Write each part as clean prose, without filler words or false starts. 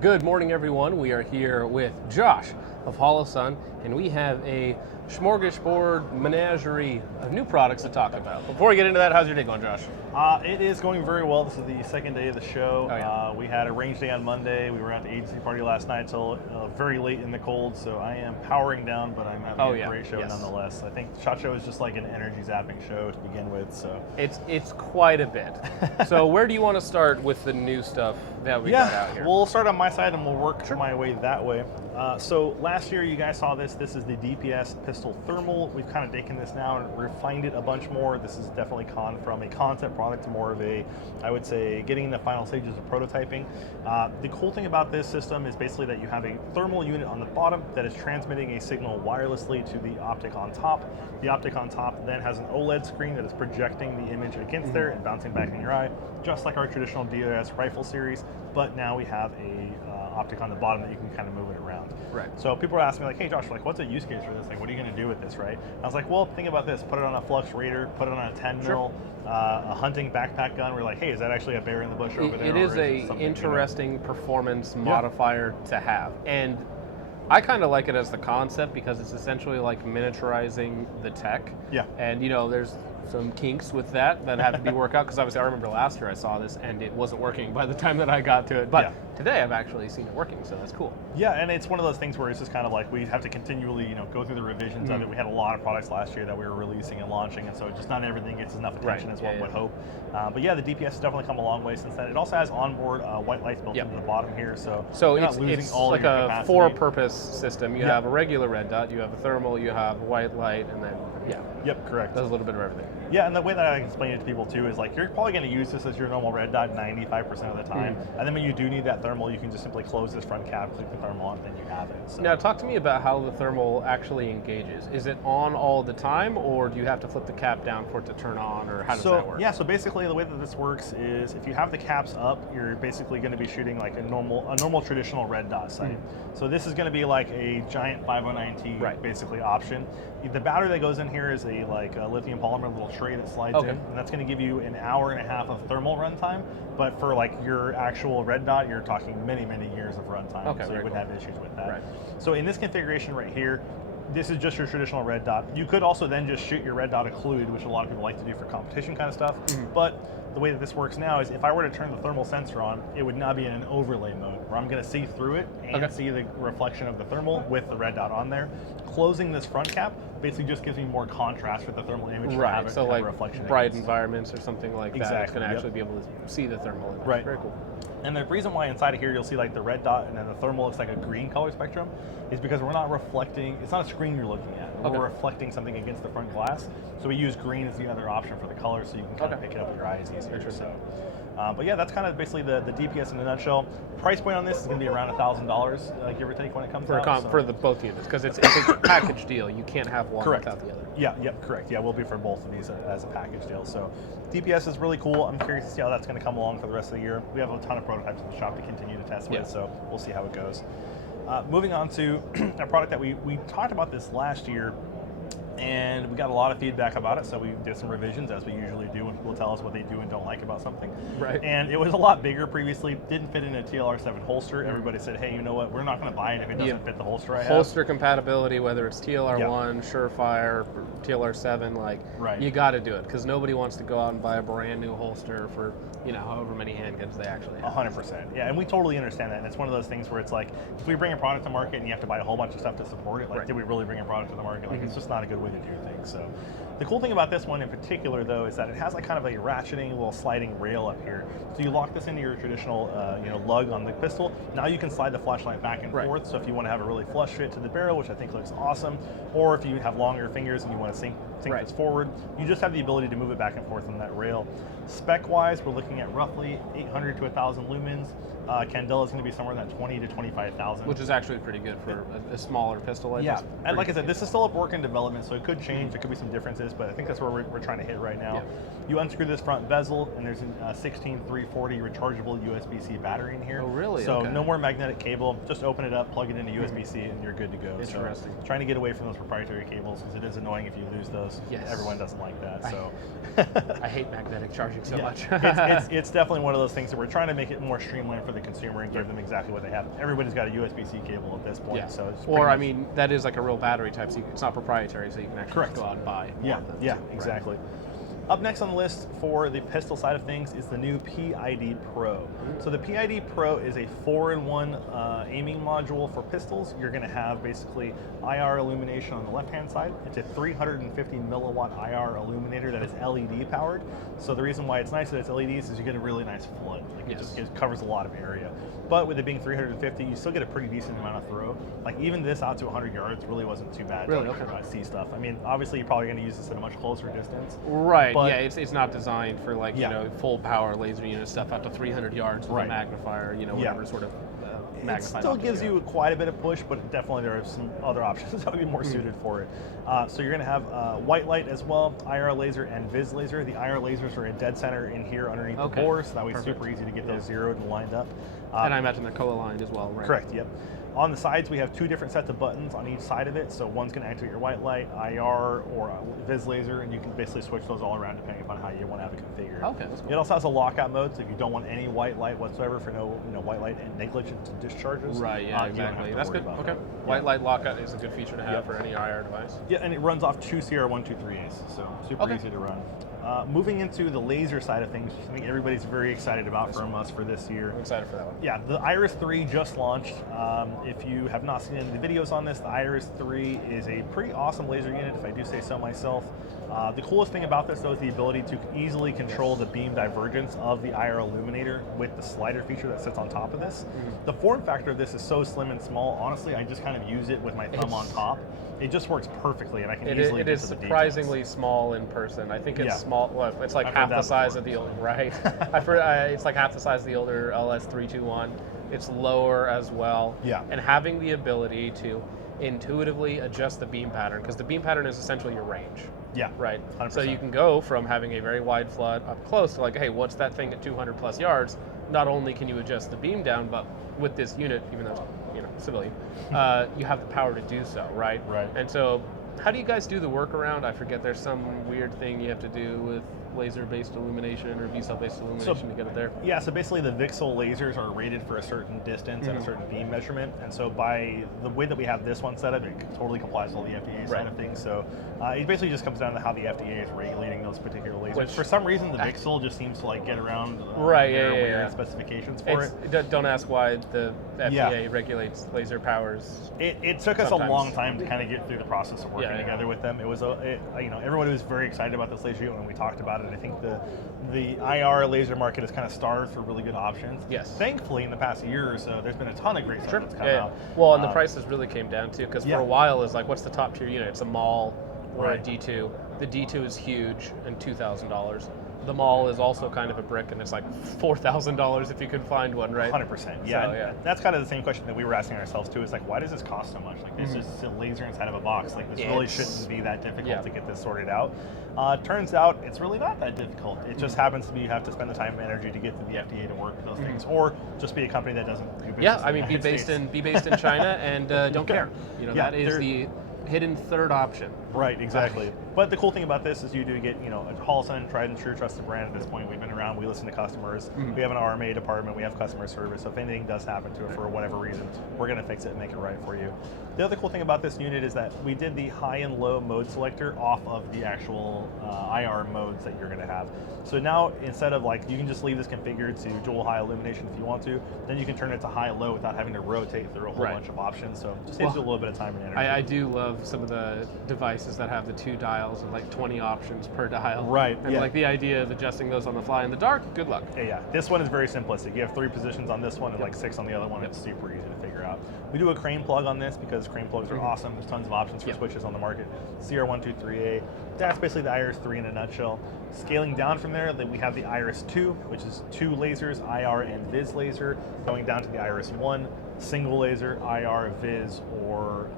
Good morning, everyone. We are here with Josh of Holosun, and we have a smorgasbord menagerie of new products to talk about. Before we get into that, how's your day going, Josh? It is going very well. This is the second day of the show. Oh, yeah. We had a range day on Monday. We were at the agency party last night till very late in the cold, so I am powering down, but I'm having a great show nonetheless. I think SHOT Show is just like an energy zapping show to begin with. So It's quite a bit. So where do you want to start with the new stuff that we got out here? We'll start on my side and we'll work my way that way. So last year you guys saw this. This is the DPS pistol thermal. We've kind of taken this now and refined it a bunch more. This is definitely from a concept product to more of a, I would say, getting in the final stages of prototyping. The cool thing about this system is basically that you have a thermal unit on the bottom that is transmitting a signal wirelessly to the optic on top. The optic on top then has an OLED screen that is projecting the image against there and bouncing back in your eye, just like our traditional DOS rifle series, but now we have a optic on the bottom that you can kind of move it around. Right. So people are asking me like, hey Josh, like what's a use case for this? Like what are you going to do with this, right? I was like, well, think about this. Put it on a Flux Raider, put it on a 10 mil, a hunting backpack gun. We're like, hey, is that actually a bear in the bush over there? It is a interesting performance modifier to have. And I kind of like it as the concept because it's essentially like miniaturizing the tech. Yeah. And there's some kinks with that have to be worked out, because obviously I remember last year I saw this and it wasn't working by the time that I got to it. But today I've actually seen it working, so that's cool. Yeah, and it's one of those things where it's just kind of like we have to continually, go through the revisions of it. We had a lot of products last year that we were releasing and launching, and so just not everything gets enough attention as one would hope. But yeah, the DPS has definitely come a long way since then. It also has onboard white lights built into the bottom here, so it's like a four-purpose system. You have a regular red dot, you have a thermal, you have a white light, and then Yep, correct. Does a little bit of everything. Yeah, and the way that I explain it to people too is like you're probably going to use this as your normal red dot 95% of the time, and then when you do need that thermal, you can just simply close this front cap, click the thermal on, and then you have it. So. Now, talk to me about how the thermal actually engages. Is it on all the time, or do you have to flip the cap down for it to turn on, or how does that work? Yeah, so basically the way that this works is if you have the caps up, you're basically going to be shooting like a normal traditional red dot sight. So this is going to be like a giant 509T basically option. The battery that goes in here is a lithium polymer little tray that slides in, and that's going to give you an hour and a half of thermal runtime. But for like your actual red dot, you're talking many years of runtime, so you wouldn't have issues with that. Right. So in this configuration right here, this is just your traditional red dot. You could also then just shoot your red dot occluded, which a lot of people like to do for competition kind of stuff. But the way that this works now is if I were to turn the thermal sensor on, it would now be in an overlay mode where I'm going to see through it and see the reflection of the thermal with the red dot on there. Closing this front cap basically just gives me more contrast with the thermal image. Right, so like reflection bright environments or something like that, it's going to actually be able to see the thermal image. Right. Very cool. And the reason why inside of here you'll see like the red dot and then the thermal looks like a green color spectrum is because we're not reflecting, it's not a screen you're looking at. We're reflecting something against the front glass. So we use green as the other option for the color so you can kind of pick it up with your eyes easier. So, but yeah, that's kind of basically the DPS in a nutshell. Price point on this is going to be around $1,000, give or take, when it comes out. For the both units, because it's a package deal. You can't have one without the other. Yeah, correct. Yeah, we'll be for both of these as a package deal. So DPS is really cool. I'm curious to see how that's going to come along for the rest of the year. We have a ton of prototypes in the shop to continue to test with, so we'll see how it goes. Moving on to a product that we talked about this last year, and we got a lot of feedback about it, so we did some revisions, as we usually do when people tell us what they do and don't like about something. Right. And it was a lot bigger previously, didn't fit in a TLR7 holster. Everybody said, hey, you know what, we're not going to buy it if it doesn't fit the holster I have. Holster compatibility, whether it's TLR1, Surefire, TLR7, you got to do it, because nobody wants to go out and buy a brand new holster for, however many handguns they actually have. 100%. Yeah, and we totally understand that. And it's one of those things where it's like, if we bring a product to market and you have to buy a whole bunch of stuff to support it, did we really bring a product to the market? It's just not a good way to do things. So the cool thing about this one in particular, though, is that it has like kind of a ratcheting little sliding rail up here. So you lock this into your traditional lug on the pistol. Now you can slide the flashlight back and forth. So if you want to have a really flush fit to the barrel, which I think looks awesome, or if you have longer fingers and you want to sink this forward, you just have the ability to move it back and forth on that rail. Spec-wise, we're looking at roughly 800 to 1,000 lumens. Candela is going to be somewhere in that 20 to 25,000. Which is actually pretty good for a smaller pistol like this. And like I said, this is still a work in development, so it could change. There could be some differences, but I think that's where we're trying to hit right now. You unscrew this front bezel, and there's a 16340 rechargeable USB-C battery in here. Oh, really? So no more magnetic cable. Just open it up, plug it into USB-C, and you're good to go. Interesting. So trying to get away from those proprietary cables, because it is annoying if you lose those. Yes. Everyone doesn't like that. So I hate magnetic charging changing so much. It's definitely one of those things that we're trying to make it more streamlined for the consumer and give them exactly what they have. Everybody's got a USB-C cable at this point, so it's or I mean, that is like a real battery type, so it's not proprietary, so you can actually just go out and buy. Yeah, exactly. Up next on the list for the pistol side of things is the new PID Pro. So the PID Pro is a 4-in-1 aiming module for pistols. You're going to have basically IR illumination on the left-hand side. It's a 350 milliwatt IR illuminator that is LED powered. So the reason why it's nice that it's LEDs is you get a really nice flood. Like it covers a lot of area. But with it being 350, you still get a pretty decent amount of throw. Like even this out to 100 yards really wasn't too bad. Really? Okay. See stuff. I mean, obviously you're probably going to use this at a much closer distance. Right. But, it's not designed for like you know full power laser unit stuff out to 300 yards with a magnifier. You know whatever sort of. It still gives you quite a bit of push, but definitely there are some other options that would be more suited for it. So you're going to have white light as well, IR laser and Viz laser. The IR lasers are in dead center in here underneath the bore, so that way it's super easy to get those zeroed and lined up. And I imagine they're co-aligned as well, right? Correct, yep. On the sides, we have 2 different sets of buttons on each side of it. So one's going to activate your white light, IR, or Viz laser, and you can basically switch those all around depending upon how you want to have it configured. Okay, that's cool. It also has a lockout mode, so if you don't want any white light whatsoever for no white light and negligent discharges. Right, yeah, exactly. That's good. Okay. White light lockout is a good feature to have for any IR device. Yeah, and it runs off 2 CR123As, so super easy to run. Moving into the laser side of things, I think everybody's very excited about from us for this year. I'm excited for that one. Yeah, the Iris 3 just launched. If you have not seen any of the videos on this, the Iris 3 is a pretty awesome laser unit, if I do say so myself. The coolest thing about this, though, is the ability to easily control the beam divergence of the IR illuminator with the slider feature that sits on top of this. The form factor of this is so slim and small. Honestly, I just kind of use it with my thumb on top. It just works perftly, and I can easily. It is surprisingly small in person. I think it's small. Well, it's like half the size of the older, right? It's like half the size of the older LS321. It's lower as well. Yeah. And having the ability to intuitively adjust the beam pattern, because the beam pattern is essentially your range. Yeah. Right. 100%. So you can go from having a very wide flood up close to like, hey, what's that thing at 200 plus yards? Not only can you adjust the beam down, but with this unit, even though it's civilian, you have the power to do so, right? Right. And so, how do you guys do the workaround? I forget. There's some weird thing you have to do with laser-based illumination or V-cell-based illumination to get it there. Yeah, so basically the VCSEL lasers are rated for a certain distance and a certain beam measurement, and so by the way that we have this one set up, it totally complies with all the FDA side of things. So it basically just comes down to how the FDA is regulating those particular lasers. For some reason, the VCSEL just seems to like get around weird specifications for it. Don't ask why the FDA regulates laser powers. It took us a long time to kind of get through the process of working together with them. It was everybody was very excited about this laser unit when we talked about it. I think the IR laser market is kind of starved for really good options. Yes. Thankfully, in the past year or so, there's been a ton of great stuff that's come out. Well, and the prices really came down too, because for a while it's like, what's the top tier unit? It's a MAL or a D2. The D2 is huge and $2,000. The MAL is also kind of a brick, and it's like $4,000 if you can find one, right? 100%. Yeah, that's kind of the same question that we were asking ourselves too. Is like, why does this cost so much? Like, this is a laser inside of a box. Like, this really shouldn't be that difficult to get this sorted out. Turns out it's really not that difficult. It just happens to be you have to spend the time and energy to get to the FDA to work with those things, or just be a company that doesn't do business. Yeah, I mean, be based in China and don't care. That is the hidden third option. Right, exactly. But the cool thing about this is you do get, a Holosun, tried and true, trusted brand at this point. We've been around, we listen to customers. We have an RMA department, we have customer service. So if anything does happen to it for whatever reason, we're going to fix it and make it right for you. The other cool thing about this unit is that we did the high and low mode selector off of the actual IR modes that you're going to have. So now, instead of you can just leave this configured to dual high illumination if you want to, then you can turn it to high low without having to rotate through a whole bunch of options. So it just saves you a little bit of time and energy. I do love some of the devices that have the 2 dials and 20 options per dial. Right. And the idea of adjusting those on the fly in the dark, good luck. Yeah. This one is very simplistic. You have 3 positions on this one and 6 on the other one. It's super easy to figure out. We do a crane plug on this because crane plugs are awesome. There's tons of options for switches on the market. CR123A. That's basically the Iris 3 in a nutshell. Scaling down from there, then we have the Iris 2, which is 2 lasers, IR and Viz laser. Going down to the Iris 1, single laser, IR, Viz, or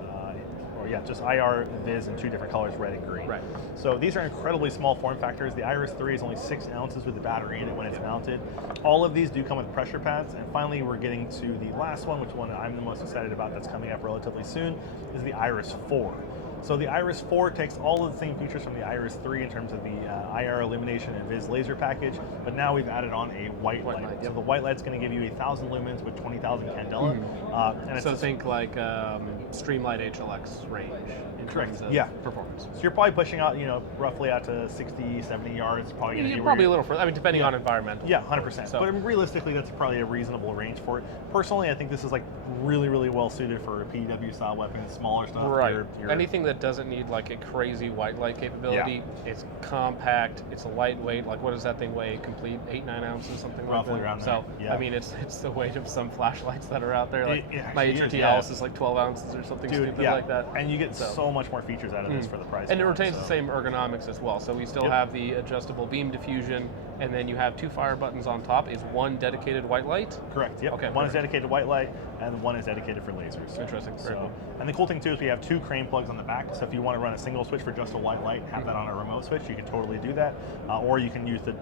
just IR, Viz in 2 different colors, red and green. Right. So these are incredibly small form factors. The Iris 3 is only 6 ounces with the battery in it when it's mounted. All of these do come with pressure pads. And finally, we're getting to the last one, which one I'm the most excited about that's coming up relatively soon, is the Iris 4. So the Iris 4 takes all of the same features from the Iris 3 in terms of the IR illumination and Viz laser package, but now we've added on a white light. Yep. So the white light's going to give you 1,000 lumens with 20,000 candela. And so think like Streamlight HLX range in terms of performance. So you're probably pushing out, roughly out to 60, 70 yards. Probably going to be probably a little further. I mean, depending on environmental. Yeah, 100%. So, but I mean, realistically, that's probably a reasonable range for it. Personally, I think this is like really, really well suited for PW style weapons, smaller stuff. Right. Anything that doesn't need like a crazy white light capability. It's compact. It's a lightweight. Like, what does that thing weigh? Complete 8-9 ounces, something roughly like that. Around So there. I mean, it's the weight of some flashlights that are out there. Like my HRT Alice is like 12 ounces or something stupid like that. And you get so much more features out of this for the price. And it retains the same ergonomics as well. So we still have the adjustable beam diffusion, and then you have 2 fire buttons on top. Is one dedicated white light? Correct. Yep. Okay. One is dedicated white light, and one is dedicated for lasers. Interesting. Very cool. And the cool thing too is we have 2 crane plugs on the back. So if you want to run a single switch for just a white light, have that on a remote switch, you can totally do that. Or you can use the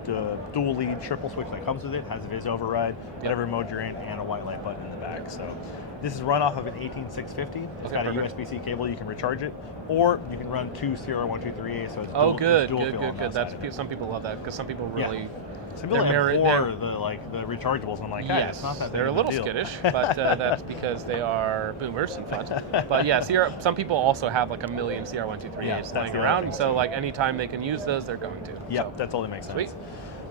dual lead triple switch that comes with it. Has a Viz override, whatever mode you're in, and a white light button in the back. So this is run off of an 18650. It's got a USB-C cable. You can recharge it, or you can run 2 CR123A. So it's good. That's some people love that because some people really. Some people have the rechargeables, and I'm like, hey, it's not that big they're a little skittish, but that's because they are boomers and fun. But yeah, some people also have like a million CR123As laying around, and so like anytime they can use those, they're going to. Yep, so. That totally makes sense. Sweet.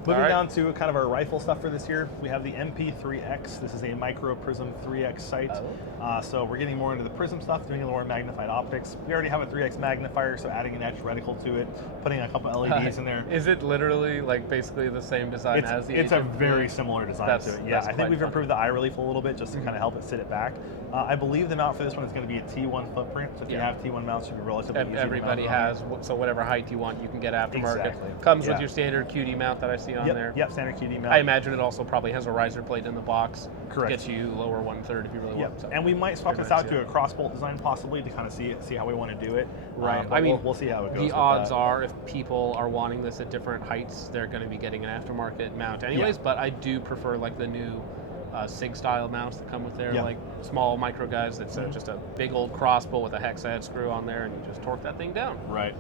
Moving down to kind of our rifle stuff for this year, we have the MP3X. This is a micro Prism 3X sight. So we're getting more into the Prism stuff, doing a little more magnified optics. We already have a 3X magnifier, so adding an edge reticle to it, putting a couple LEDs in there. Is it literally like basically the same design as the It's a very similar design to it. Yeah, I think we've improved the eye relief a little bit just to kind of help it sit it back. I believe the mount for this one is going to be a T1 footprint. So if you have T1 mounts, it should be relatively easy. Everybody has, so whatever height you want, you can get aftermarket. Exactly. Comes with your standard QD mount that I see on there. Yep, standard QD mount. I imagine it also probably has a riser plate in the box. Correct. To get you lower 1/3 if you really want. So and we might swap this out to a cross bolt design possibly to kind of see how we want to do it. Right. I mean, we'll see how it goes. The odds are if people are wanting this at different heights, they're going to be getting an aftermarket mount anyways. But I do prefer like the new SIG style mounts that come with there, like small micro guys. That's just a big old crossbow with a hex head screw on there, and you just torque that thing down. Right.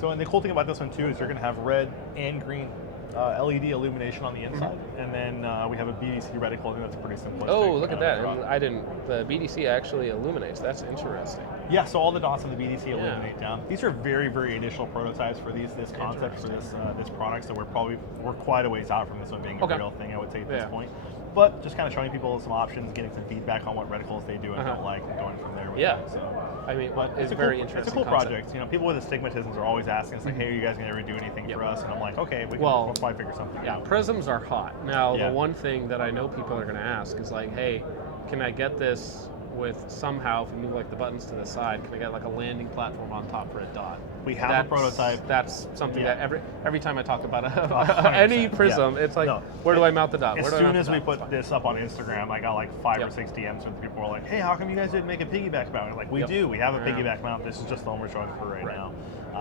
So, and the cool thing about this one too is you're going to have red and green LED illumination on the inside, and then we have a BDC reticle. I think that's pretty simple. Oh, look at that! And the BDC actually illuminates. That's interesting. Yeah, so all the dots on the BDC illuminate down. These are very, very initial prototypes for this concept for this product. So we're quite a ways out from this one being a real thing, I would say at this point. But just kind of showing people some options, getting some feedback on what reticles they do and don't like, and going from there with it. So, I mean, it's very interesting. It's a cool project. People with astigmatisms are always asking us, like, hey, are you guys going to ever do anything for us? And I'm like, okay, we'll probably figure something out. Yeah, prisms are hot. Now, the one thing that I know people are going to ask is like, hey, can I get this with somehow, if you move like the buttons to the side, can I get like a landing platform on top for a dot? We have a prototype. That's something that every time I talk about any prism, it's like, where do I mount the dot? As soon as we put this up on Instagram, I got like 5 or 6 DMs from people who are like, hey, how come you guys didn't make a piggyback mount? Like, we do. We have a piggyback mount. This is just the one we're showing for right now.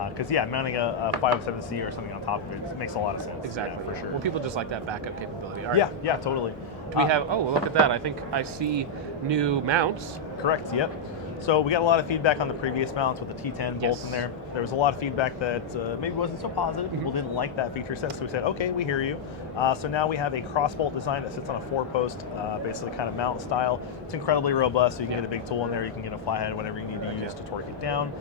Because, mounting a 507C or something on top of it makes a lot of sense. Exactly. For sure. Well, people just like that backup capability. All right. Yeah, totally. Do we have, look at that. I think I see new mounts. Correct, yep. So we got a lot of feedback on the previous mounts with the T10 bolts in there. There was a lot of feedback that maybe wasn't so positive. People didn't like that feature set, so we said, okay, we hear you. So now we have a cross bolt design that sits on a 4-post, basically kind of mount style. It's incredibly robust, so you can get a big tool in there, you can get a flathead, whatever you need to use to torque it down.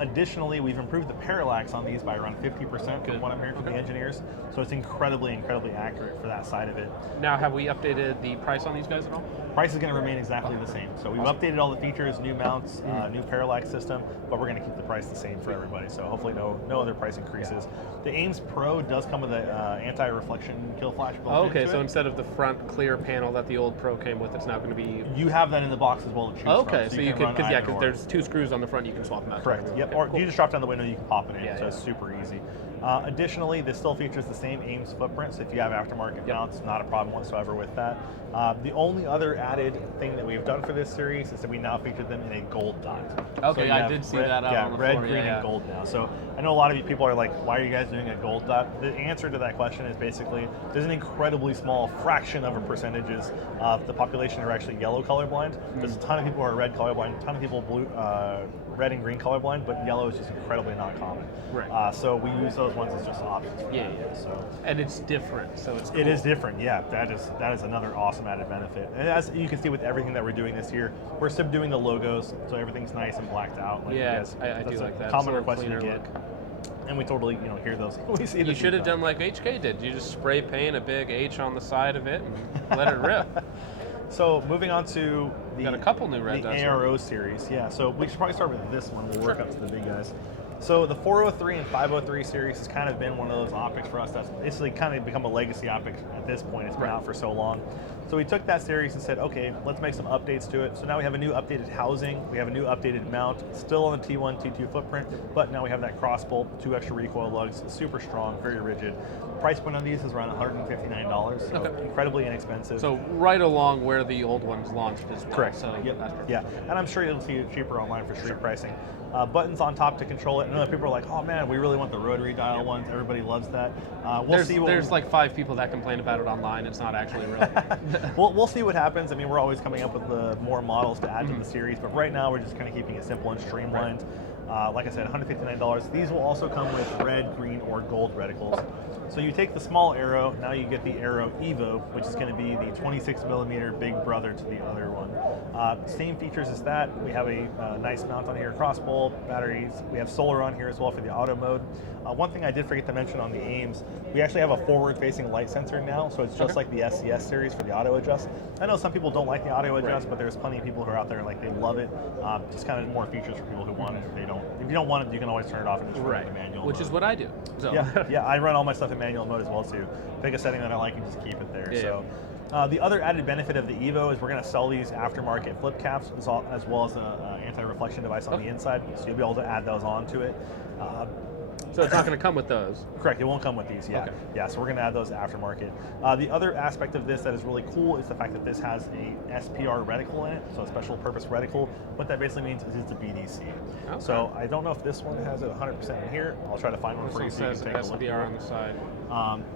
Additionally, we've improved the parallax on these by around 50% from what I'm hearing from the engineers. So it's incredibly accurate for that side of it. Now, have we updated the price on these guys at all? Price is going to remain exactly the same. So we've updated all the features, new mounts, new parallax system, but we're going to keep the price the same for everybody. So hopefully no other price increases. The AEMS Pro does come with an anti-reflection kill flash built into it. So instead of the front clear panel that the old Pro came with, it's now going to be... You have that in the box as well to choose from. So you can because there's 2 screws on the front, you can swap them out. Correct. Yep. Or you just drop down the window, you can pop it in. So it's super easy. Additionally, this still features the same AEMS footprint, so if you have aftermarket mounts, not a problem whatsoever with that. The only other added thing that we've done for this series is that we now feature them in a gold dot. Okay, so I did see that out on the red, floor. green, and gold now. So I know a lot of you people are like, why are you guys doing a gold dot? The answer to that question is basically there's an incredibly small fraction of percentages of the population who are actually yellow colorblind. There's a ton of people who are red colorblind, a ton of people blue, red and green colorblind, but yellow is just incredibly not common. Right. So we use those ones as just options. For Yeah, that. yeah. So And it's different, so it's cool. it is different, yeah. That is another awesome added benefit. And as you can see with everything that we're doing this year, we're subduing the logos, so everything's nice and blacked out. Like Yeah, you guys, I do like that. Common It's a request cleaner you get. look. And we totally, hear those. We see You should have done like HK did. You just spray paint a big H on the side of it and let it rip. So moving on to Got a couple new red the dots. ARO series, yeah. So we should probably start with this one. We'll work up to the big guys. So the 403 and 503 series has kind of been one of those optics for us that's basically kind of become a legacy optic at this point. It's been out for so long. So we took that series and said, okay, let's make some updates to it. So now we have a new updated housing, we have a new updated mount, still on the T1, T2 footprint, but now we have that cross bolt, 2 extra recoil lugs, super strong, very rigid. Price point on these is around $159, so incredibly inexpensive. So right along where the old ones launched as well. Correct. So Yeah, and I'm sure you'll see it cheaper online for street pricing. Buttons on top to control it. I know that people are like, oh man, we really want the rotary dial ones. Everybody loves that. There's like 5 people that complain about it online. It's not actually real. We'll see what happens. I mean, we're always coming up with more models to add to the series, but right now we're just kind of keeping it simple and streamlined. Like I said, $159. These will also come with red, green, or gold reticles. So you take the small ARO, now you get the ARO EVO, which is going to be the 26mm big brother to the other one. Same features as that. We have a nice mount on here, cross bolt, batteries. We have solar on here as well for the auto mode. One thing I did forget to mention on the AEMS, we actually have a forward-facing light sensor now, so it's just like the SCS series for the auto adjust. I know some people don't like the auto adjust, but there's plenty of people who are out there like they love it. Just kind of more features for people who want it. If you don't want it, you can always turn it off and just run it in manual Which mode. is what I do. So. Yeah, I run all my stuff in manual mode as well too. Pick a setting that I like and just keep it there. The other added benefit of the EVO is we're going to sell these aftermarket flip caps as well as an anti-reflection device on the inside, so you'll be able to add those onto it. So it's not going to come with those? Correct, it won't come with these, Yeah, so we're going to add those aftermarket. The other aspect of this that is really cool is the fact that this has a SPR reticle in it, so a special purpose reticle. What that basically means is it's a BDC. Okay. So I don't know if this one has it 100% in here. I'll try to find one for you so you can take a look. SPR on the side.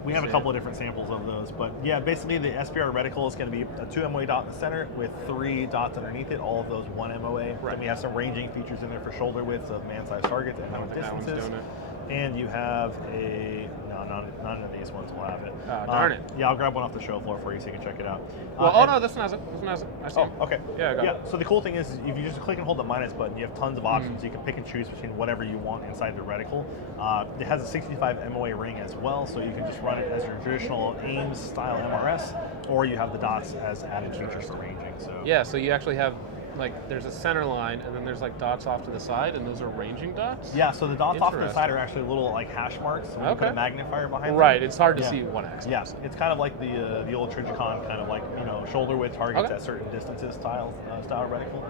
We have a couple of different samples of those, but yeah, basically the SPR reticle is going to be a 2 MOA dot in the center with 3 dots underneath it, all of those 1 MOA. Then we have some ranging features in there for shoulder widths of man-sized targets at known distances. And you have none of these ones will have it. Darn it. Yeah, I'll grab one off the show floor for you so you can check it out. Well, no, this one has it. I see it. Okay. Yeah, I got it. So the cool thing is if you just click and hold the minus button, you have tons of options. You can pick and choose between whatever you want inside the reticle. It has a 65 MOA ring as well, so you can just run it as your traditional AEMS style MRS, or you have the dots as added features for ranging. So you actually have there's a center line, and then there's dots off to the side, and those are ranging dots? Yeah, so the dots off to the side are actually little hash marks, so we put a magnifier behind them. Right, it's hard to see 1x. Yeah, it's kind of like the old Trigicon, kind of like, shoulder width targets at certain distances style reticle,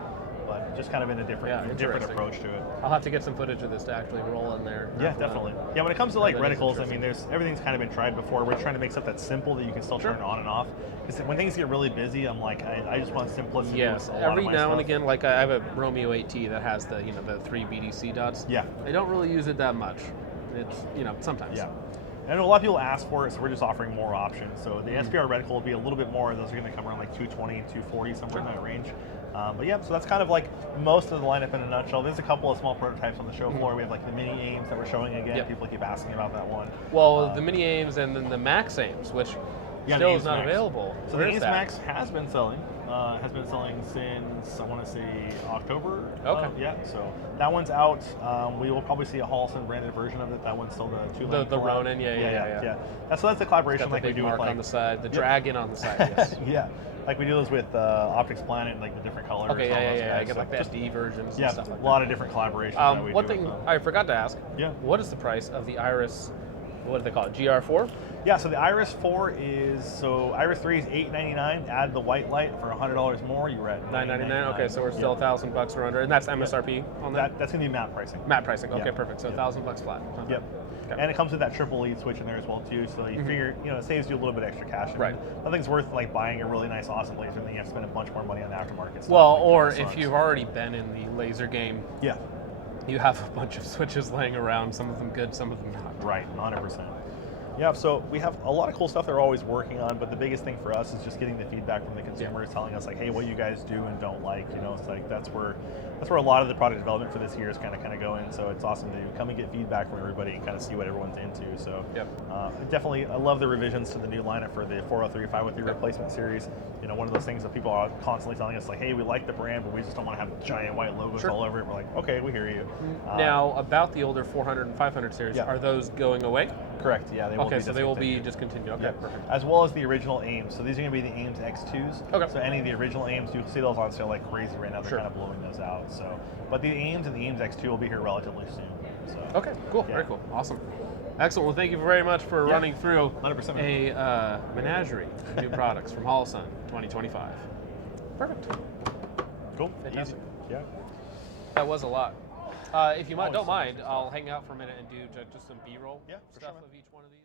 but just kind of in a different approach to it. I'll have to get some footage of this to actually roll in there. Yeah, definitely. Yeah, when it comes to reticles, I mean, everything's kind of been tried before. We're trying to make stuff that's simple that you can still turn on and off. Because when things get really busy, I'm like, I just want simplicity. Yes, every now and again, I have a Romeo 8T that has the 3 BDC dots. Yeah. I don't really use it that much. It's sometimes. Yeah. I know a lot of people ask for it, so we're just offering more options. So the SPR reticle will be a little bit more. Those are going to come around 220, 240, somewhere in that range. But yeah, so that's kind of most of the lineup in a nutshell. There's a couple of small prototypes on the show floor. We have the mini AEMS that we're showing again. People keep asking about that one. Well, the mini AEMS and then the Max AEMS, which still is not available. So the AEMS Max has been selling. Since I want to say October. Okay. Yeah, so that one's out. We will probably see a Holosun branded version of it. That one's still the 2-lane. The Ronin, yeah. That's the collaboration we do with on the side, the dragon on the side. Yes. Yeah, we do those with Optics Planet, the different colors. Okay, yeah. I get the D versions. Yeah, and stuff a lot of different collaborations. One thing I forgot to ask. Yeah. What is the price of the Iris? What do they call it? GR4? Yeah, so the Iris 4 Iris 3 is $899. Add the white light for $100 more. You're at $999. Okay, so we're still $1,000 or under, and that's MSRP on that. That's gonna be matte pricing. Matte pricing. Okay, perfect. So $1,000 flat. Yep. And it comes with that triple lead switch in there as well too. So you figure, you know, it saves you a little bit extra cash. Right. Nothing's worth like buying a really nice, awesome laser and then you have to spend a bunch more money on aftermarket stuff. Well, like, or if you've already been in the laser game, yeah, you have a bunch of switches laying around. Some of them good, some of them not. Right, 100%. Yeah, so we have a lot of cool stuff they're always working on, but the biggest thing for us is just getting the feedback from the consumers, telling us like, hey, what you guys do and don't like. You know, it's like that's where a lot of the product development for this year is kind of going. So it's awesome to come and get feedback from everybody and kind of see what everyone's into. So definitely, I love the revisions to the new lineup for the 403, 503 replacement series. You know, one of those things that people are constantly telling us like, hey, we like the brand, but we just don't want to have giant white logos all over it. We're like, okay, we hear you. Now, about the older 400 and 500 series, are those going away? Correct. Yeah, they will. Okay, so they will be discontinued. Okay, perfect. As well as the original AEMS. So these are going to be the AEMS X2s. Okay. So any of the original AEMS, you'll see those on sale like crazy right now. They're kind of blowing those out. So, but the AEMS and the AEMS X2 will be here relatively soon. So. Okay, cool. Very cool. Awesome. Excellent. Well, thank you very much for running through 100%. a menagerie of new products from Holosun 2025. Perfect. Cool. Fantastic. Easy. Yeah. That was a lot. If you don't mind, I'll hang out for a minute and do just some B-roll stuff of each one of these.